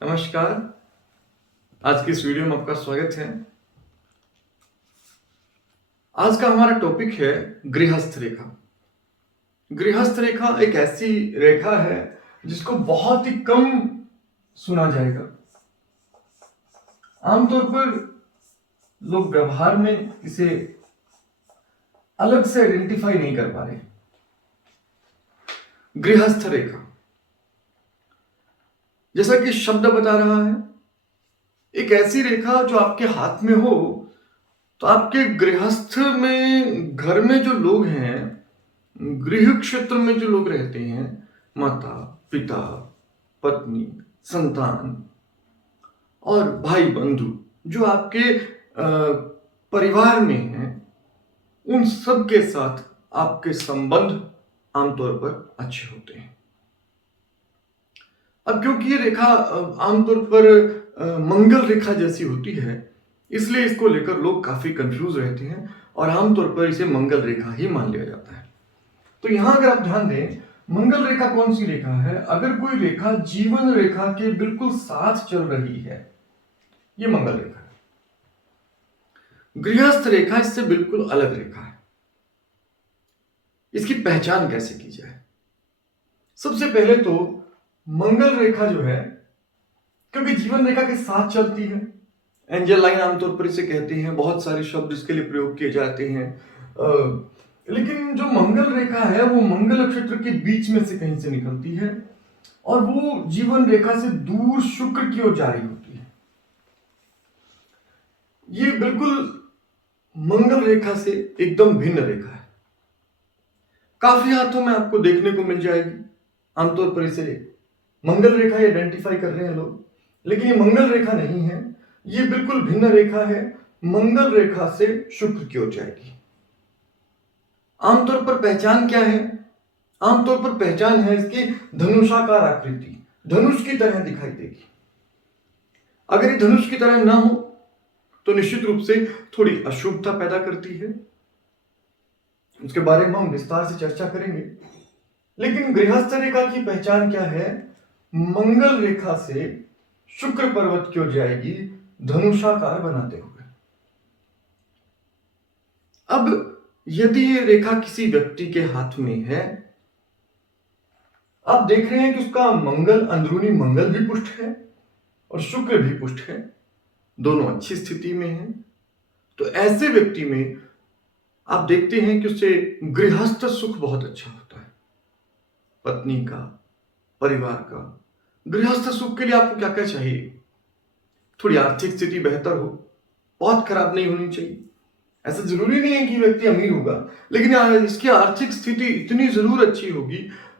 नमस्कार। आज की इस वीडियो में आपका स्वागत है। आज का हमारा टॉपिक है गृहस्थ रेखा। गृहस्थ रेखा एक ऐसी रेखा है जिसको बहुत ही कम सुना जाएगा। आमतौर पर लोग व्यवहार में इसे अलग से आइडेंटिफाई नहीं कर पा रहे। गृहस्थ रेखा, जैसा कि शब्द बता रहा है, एक ऐसी रेखा जो आपके हाथ में हो तो आपके गृहस्थ में, घर में जो लोग हैं, गृह क्षेत्र में जो लोग रहते हैं, माता पिता, पत्नी, संतान और भाई बंधु जो आपके परिवार में हैं, उन सब के साथ आपके संबंध आमतौर पर अच्छे होते हैं। अब क्योंकि ये रेखा आमतौर पर मंगल रेखा जैसी होती है, इसलिए इसको लेकर लोग काफी कंफ्यूज रहते हैं और आमतौर पर इसे मंगल रेखा ही मान लिया जाता है। तो यहां अगर आप ध्यान दें, मंगल रेखा कौन सी रेखा है? अगर कोई रेखा जीवन रेखा के बिल्कुल साथ चल रही है, ये मंगल रेखा है। गृहस्थ रेखा इससे बिल्कुल अलग रेखा है। इसकी पहचान कैसे की जाए? सबसे पहले तो मंगल रेखा जो है, क्योंकि जीवन रेखा के साथ चलती है, एंजल लाइन आमतौर पर इसे कहते हैं, बहुत सारे शब्द इसके लिए प्रयोग किए जाते हैं, लेकिन जो मंगल रेखा है वो मंगल नक्षत्र के बीच में से कहीं से निकलती है और वो जीवन रेखा से दूर शुक्र की ओर जारी होती है। ये बिल्कुल मंगल रेखा से एकदम भिन्न रेखा है। काफी हाथों में आपको देखने को मिल जाएगी। आमतौर पर इसे मंगल रेखा आइडेंटिफाई कर रहे हैं लोग, लेकिन ये मंगल रेखा नहीं है, ये बिल्कुल भिन्न रेखा है। मंगल रेखा से शुक्र की ओर जाएगी। आमतौर पर पहचान क्या है? आमतौर पर पहचान है इसकी धनुषाकार आकृति, धनुष की तरह दिखाई देगी। अगर ये धनुष की तरह ना हो तो निश्चित रूप से थोड़ी अशुभता पैदा करती है, उसके बारे में हम विस्तार से चर्चा करेंगे। लेकिन गृहस्थ रेखा की पहचान क्या है? मंगल रेखा से शुक्र पर्वत की ओर जाएगी, धनुषाकार बनाते हुए। अब यदि ये रेखा किसी व्यक्ति के हाथ में है, आप देख रहे हैं कि उसका मंगल, अंदरूनी मंगल भी पुष्ट है और शुक्र भी पुष्ट है, दोनों अच्छी स्थिति में हैं, तो ऐसे व्यक्ति में आप देखते हैं कि उससे गृहस्थ सुख बहुत अच्छा होता है। पत्नी का, परिवार का, गृहस्थ सुख के लिए आपको क्या क्या चाहिए? थोड़ी आर्थिक स्थिति बेहतर हो, बहुत खराब नहीं होनी चाहिए। ऐसा जरूरी नहीं है कि व्यक्ति अमीर होगा, लेकिन इसकी आर्थिक स्थिति इतनी जरूर अच्छी होगी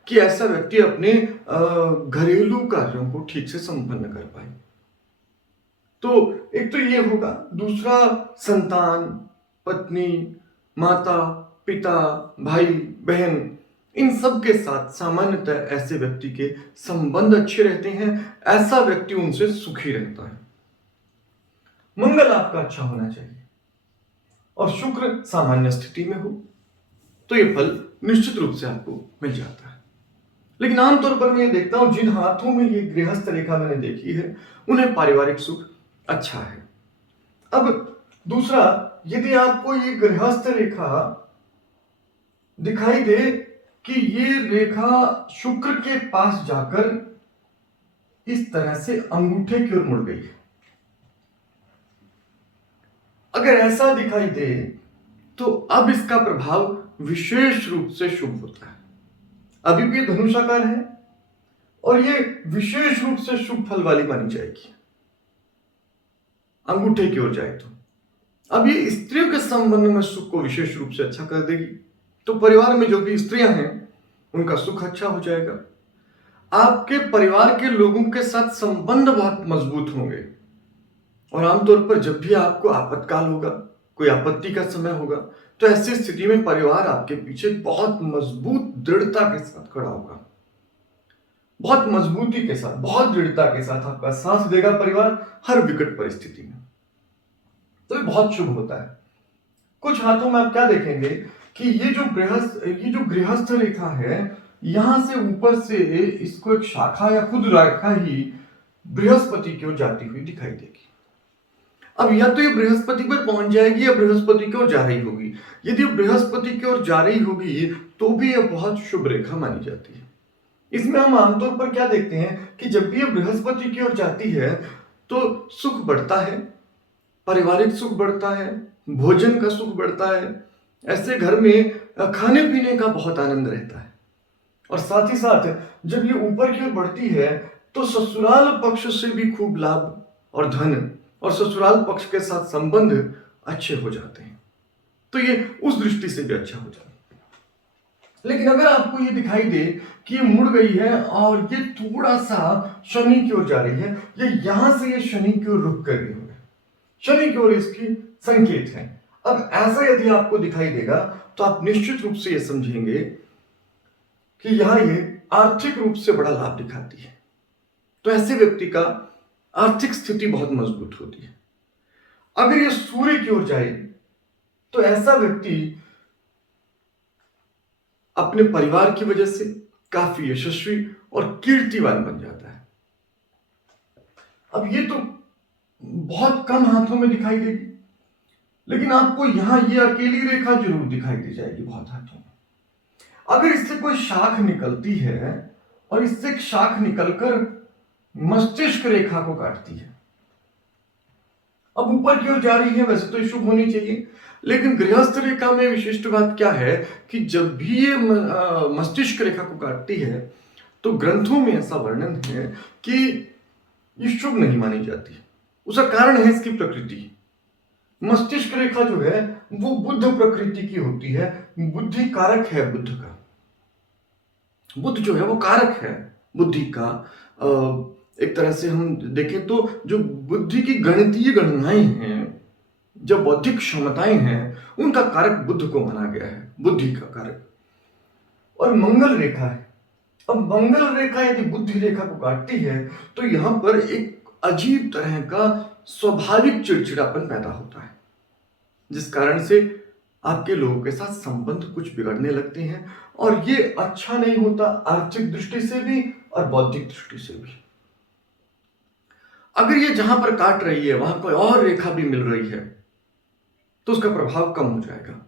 कि ऐसा व्यक्ति अपने घरेलू कार्यों को ठीक से संपन्न कर पाए। तो एक तो ये होगा। दूसरा, संतान, पत्नी, माता पिता, भाई बहन, इन सब के साथ सामान्यतः ऐसे व्यक्ति के संबंध अच्छे रहते हैं। ऐसा व्यक्ति उनसे सुखी रहता है। मंगल आपका अच्छा होना चाहिए और शुक्र सामान्य स्थिति में हो तो यह फल निश्चित रूप से आपको मिल जाता है। लेकिन आमतौर पर मैं ये देखता हूं, जिन हाथों में ये गृहस्थ रेखा मैंने देखी है, उन्हें पारिवारिक सुख अच्छा है। अब दूसरा, यदि आपको ये गृहस्थ रेखा दिखाई दे कि ये रेखा शुक्र के पास जाकर इस तरह से अंगूठे की ओर मुड़ गई है, अगर ऐसा दिखाई दे तो अब इसका प्रभाव विशेष रूप से शुभ होता है। अभी भी धनुषाकार है और ये विशेष रूप से शुभ फल वाली मानी जाएगी अंगूठे की ओर जाए तो। अब ये स्त्रियों के संबंध में सुख को विशेष रूप से अच्छा कर देगी। तो परिवार में जो भी स्त्रियां हैं उनका सुख अच्छा हो जाएगा। आपके परिवार के लोगों के साथ संबंध बहुत मजबूत होंगे और आमतौर पर जब भी आपको आपातकाल होगा, कोई आपत्ति का समय होगा, तो ऐसी स्थिति में परिवार आपके पीछे बहुत मजबूत दृढ़ता के साथ खड़ा होगा। बहुत मजबूती के साथ, बहुत दृढ़ता के साथ आपका साथ देगा परिवार हर विकट परिस्थिति में। तो ये बहुत शुभ होता है। कुछ हाथों में आप क्या देखेंगे कि ये जो गृहस्थ रेखा है, यहां से ऊपर से इसको एक शाखा या खुद रेखा ही बृहस्पति की ओर जाती हुई दिखाई देगी। अब या तो ये बृहस्पति पर पहुंच जाएगी या बृहस्पति की ओर जा रही होगी। यदि बृहस्पति की ओर जा रही होगी तो भी यह बहुत शुभ रेखा मानी जाती है। इसमें हम आमतौर पर क्या देखते हैं कि जब भी ये बृहस्पति की ओर जाती है तो सुख बढ़ता है, पारिवारिक सुख बढ़ता है, भोजन का सुख बढ़ता है, ऐसे घर में खाने पीने का बहुत आनंद रहता है। और साथ ही साथ जब ये ऊपर की ओर बढ़ती है तो ससुराल पक्ष से भी खूब लाभ और धन और ससुराल पक्ष के साथ संबंध अच्छे हो जाते हैं। तो ये उस दृष्टि से भी अच्छा हो जाता है। लेकिन अगर आपको ये दिखाई दे कि ये मुड़ गई है और ये थोड़ा सा शनि की ओर जा रही है, यहां से ये शनि की ओर रुख कर रही है, शनि की ओर इसकी संकेत है। अब ऐसा यदि आपको दिखाई देगा तो आप निश्चित रूप से ये समझेंगे कि यहां ये आर्थिक रूप से बड़ा लाभ दिखाती है। तो ऐसे व्यक्ति का आर्थिक स्थिति बहुत मजबूत होती है। अगर ये सूर्य की ओर जाए तो ऐसा व्यक्ति अपने परिवार की वजह से काफी यशस्वी और कीर्तिवान बन जाता है। अब ये तो बहुत कम हाथों में दिखाई देगी, लेकिन आपको यहां ये अकेली रेखा जरूर दिखाई दे जाएगी बहुत हाथों में। अगर इससे कोई शाख निकलती है और इससे एक शाख निकलकर मस्तिष्क रेखा को काटती है, अब ऊपर की ओर जा रही है, वैसे तो शुभ होनी चाहिए, लेकिन गृहस्थ रेखा में विशिष्ट बात क्या है कि जब भी ये मस्तिष्क रेखा को काटती है तो ग्रंथों में ऐसा वर्णन है कि ये शुभ नहीं मानी जाती। उसका कारण है इसकी प्रकृति। मस्तिष्क रेखा जो है वो बुद्ध प्रकृति की होती है, बुद्धि कारक है बुद्ध का। बुद्ध जो है वो कारक है बुद्धि का। एक तरह से हम देखें तो जो बुद्धि की गणितीय गणनाएं हैं, जो बौद्धिक क्षमताएं हैं, उनका कारक बुद्ध को माना गया है, बुद्धि का कारक। और मंगल रेखा है। अब मंगल रेखा यदि बुद्धि रेखा को काटती है तो यहां पर एक अजीब तरह का स्वाभाविक चिड़चिड़ापन पैदा होता है, जिस कारण से आपके लोगों के साथ संबंध कुछ बिगड़ने लगते हैं और ये अच्छा नहीं होता, आर्थिक दृष्टि से भी और बौद्धिक दृष्टि से भी। अगर ये जहां पर काट रही है वहां कोई और रेखा भी मिल रही है तो उसका प्रभाव कम हो जाएगा।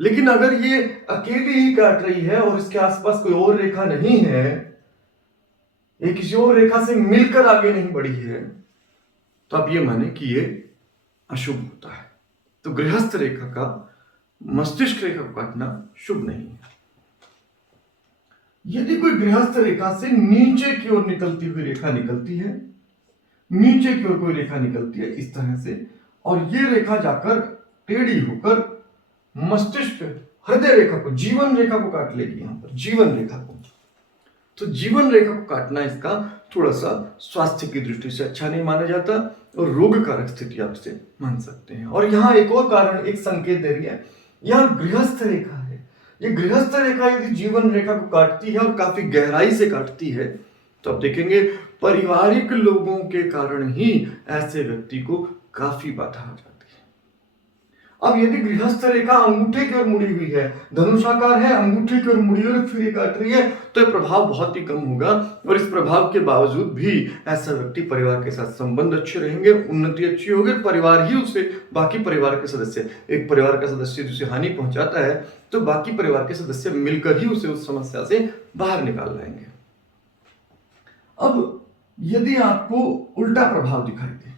लेकिन अगर ये अकेली ही काट रही है और इसके आसपास कोई और रेखा नहीं है, ये किसी और रेखा से मिलकर आगे नहीं बढ़ी है, तो आप ये माने कि ये अशुभ होता है। तो गृहस्थ रेखा का मस्तिष्क रेखा को काटना शुभ नहीं है। यदि कोई गृहस्थ रेखा से नीचे की ओर निकलती हुई रेखा निकलती है, नीचे की ओर कोई रेखा निकलती है इस तरह से, और ये रेखा जाकर टेढ़ी होकर मस्तिष्क हृदय रेखा को, जीवन रेखा को काट लेगी, यहां पर जीवन रेखा को, तो जीवन रेखा को काटना इसका थोड़ा सा स्वास्थ्य की दृष्टि से अच्छा नहीं माना जाता और रोग कारक स्थिति आपसे मान सकते हैं। और यहाँ एक और कारण, एक संकेत दे रही है, यहाँ गृहस्थ रेखा है। ये गृहस्थ रेखा यदि जीवन रेखा को काटती है और काफी गहराई से काटती है तो आप देखेंगे पारिवारिक लोगों के कारण ही ऐसे व्यक्ति को काफी बाधा आ जाती है। अब यदि गृहस्थ रेखा अंगूठे की ओर मुड़ी हुई है, धनुषाकार है, अंगूठे की ओर मुड़ी और फिर ये काट रही है, तो यह प्रभाव बहुत ही कम होगा। और इस प्रभाव के बावजूद भी ऐसा व्यक्ति परिवार के साथ संबंध अच्छे रहेंगे, उन्नति अच्छी होगी, परिवार ही उसे, बाकी परिवार के सदस्य, एक परिवार का सदस्य जिसे हानि पहुंचाता है तो बाकी परिवार के सदस्य मिलकर ही उसे उस समस्या से बाहर निकाल लाएंगे। अब यदि आपको उल्टा प्रभाव दिखाई दे,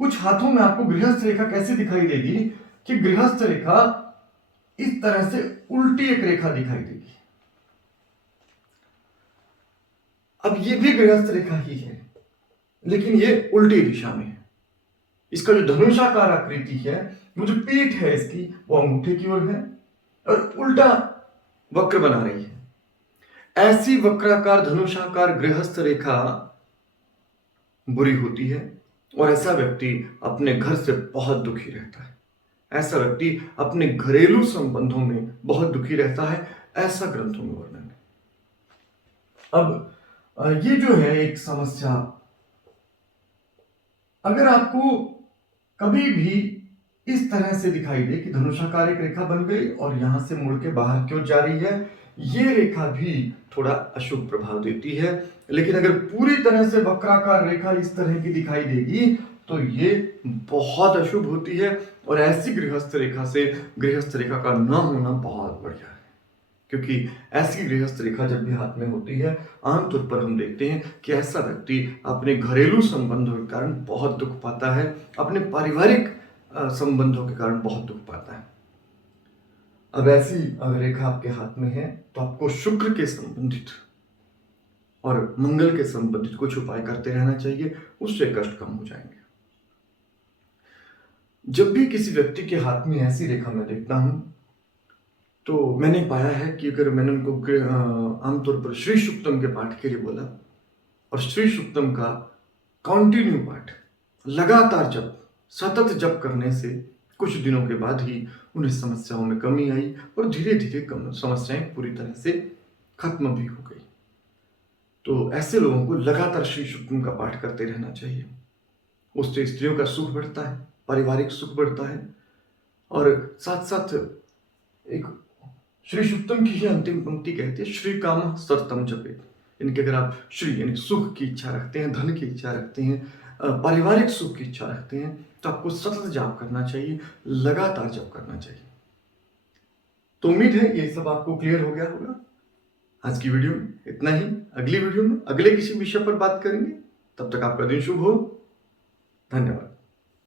कुछ हाथों में आपको गृहस्थ रेखा कैसे दिखाई देगी कि गृहस्थ रेखा इस तरह से उल्टी एक रेखा दिखाई देगी। अब ये भी गृहस्थ रेखा ही है, लेकिन ये उल्टी दिशा में है। इसका जो धनुषाकार आकृति है, वो जो पीठ है इसकी, वो अंगूठे की ओर है और उल्टा वक्र बना रही है। ऐसी वक्राकार धनुषाकार गृहस्थ रेखा बुरी होती है और ऐसा व्यक्ति अपने घर से बहुत दुखी रहता है। ऐसा व्यक्ति अपने घरेलू संबंधों में बहुत दुखी रहता है, ऐसा ग्रंथों में वर्णन है। अब ये जो है एक समस्या, अगर आपको कभी भी इस तरह से दिखाई दे कि धनुषाकार एक रेखा बन गई और यहां से मुड़ के बाहर की ओर जा रही है, ये रेखा भी थोड़ा अशुभ प्रभाव देती है। लेकिन अगर पूरी तरह से वक्राकार रेखा इस तरह की दिखाई देगी तो ये बहुत अशुभ होती है, और ऐसी गृहस्थ रेखा से गृहस्थ रेखा का न होना बहुत बढ़िया है। क्योंकि ऐसी गृहस्थ रेखा जब भी हाथ में होती है, आमतौर पर हम देखते हैं कि ऐसा व्यक्ति अपने घरेलू संबंधों के कारण बहुत दुख पाता है, अपने पारिवारिक संबंधों के कारण बहुत दुख पाता है। अब ऐसी अगर रेखा आपके हाथ में है तो आपको शुक्र के संबंधित और मंगल के संबंधित कुछ उपाय करते रहना चाहिए, उससे कष्ट कम हो जाएंगे। जब भी किसी व्यक्ति के हाथ में ऐसी रेखा मैं देखता हूं तो मैंने पाया है कि अगर मैंने उनको आमतौर पर श्री सूक्तम के पाठ के लिए बोला, और श्री सूक्तम का कंटिन्यू पाठ लगातार जप, सतत जप करने से कुछ दिनों के बाद ही उन्हें समस्याओं में कमी आई और धीरे धीरे कम समस्याएं पूरी तरह से खत्म भी हो गई। तो ऐसे लोगों को लगातार श्री सूक्तम का पाठ करते रहना चाहिए। उससे स्त्रियों का सुख बढ़ता है, पारिवारिक सुख बढ़ता है, और साथ साथ एक श्री सूक्तम की ही अंतिम पंक्ति कहती है श्री काम सततम जपेत। यानी कि अगर आप श्री यानी सुख की इच्छा रखते हैं, धन की इच्छा रखते हैं, पारिवारिक सुख की इच्छा रखते हैं, तो आपको सतत जाप करना चाहिए, लगातार जप करना चाहिए। तो उम्मीद है ये सब आपको क्लियर हो गया होगा। आज की वीडियो में इतना ही। अगली वीडियो में अगले किसी विषय पर बात करेंगे। तब तक आपका दिन शुभ हो। धन्यवाद।